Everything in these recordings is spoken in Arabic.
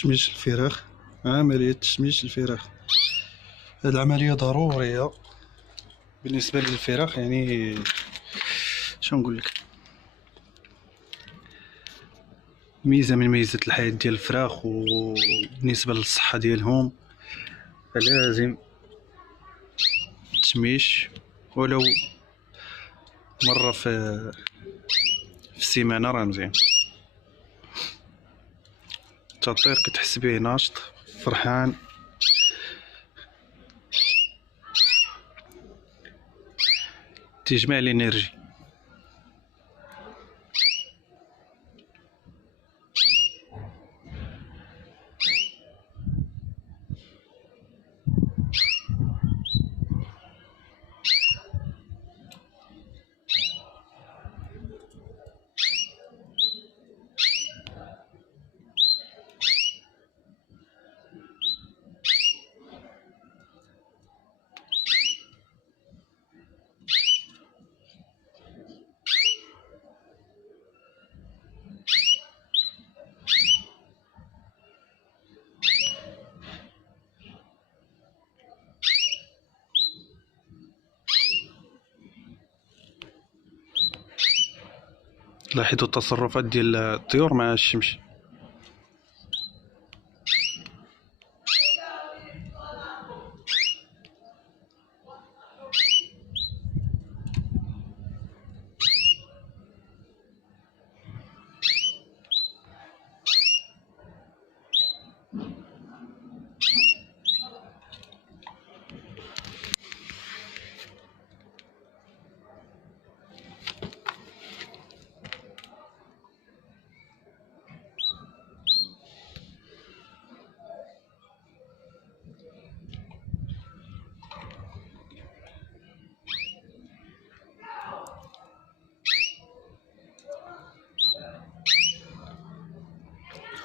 تشميش الفراخ، عملية تشميش الفراخ. هاد العملية ضرورية بالنسبة للفراخ، يعني شنو نقولك، ميزة من ميزات الحياة ديال الفراخ، وبالنسبة للصحة ديالهم فلازم تشميش ولو مرة في السيمانة، راه مزيان. تطير كتحس بيه ناشط فرحان. تجمع الانرجي. لاحظوا التصرفات ديال الطيور مع الشمس.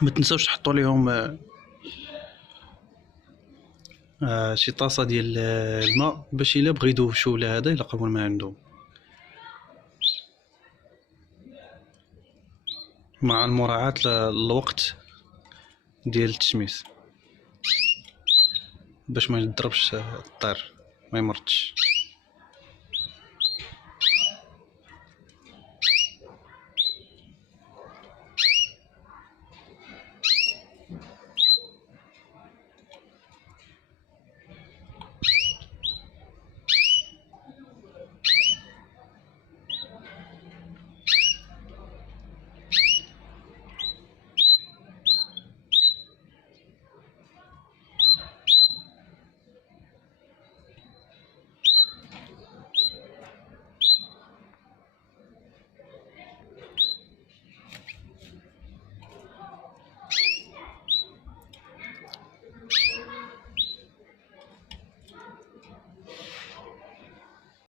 ما تنساوش تحطوا ليهم شي طاسه ديال الماء باش الا بغى يذوبشوا ولا هذا يلقاو الماء عندهم، مع المراعاة للوقت ديال التشميس باش ما يضربش الطير، ما يمرضش.